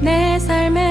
내 삶의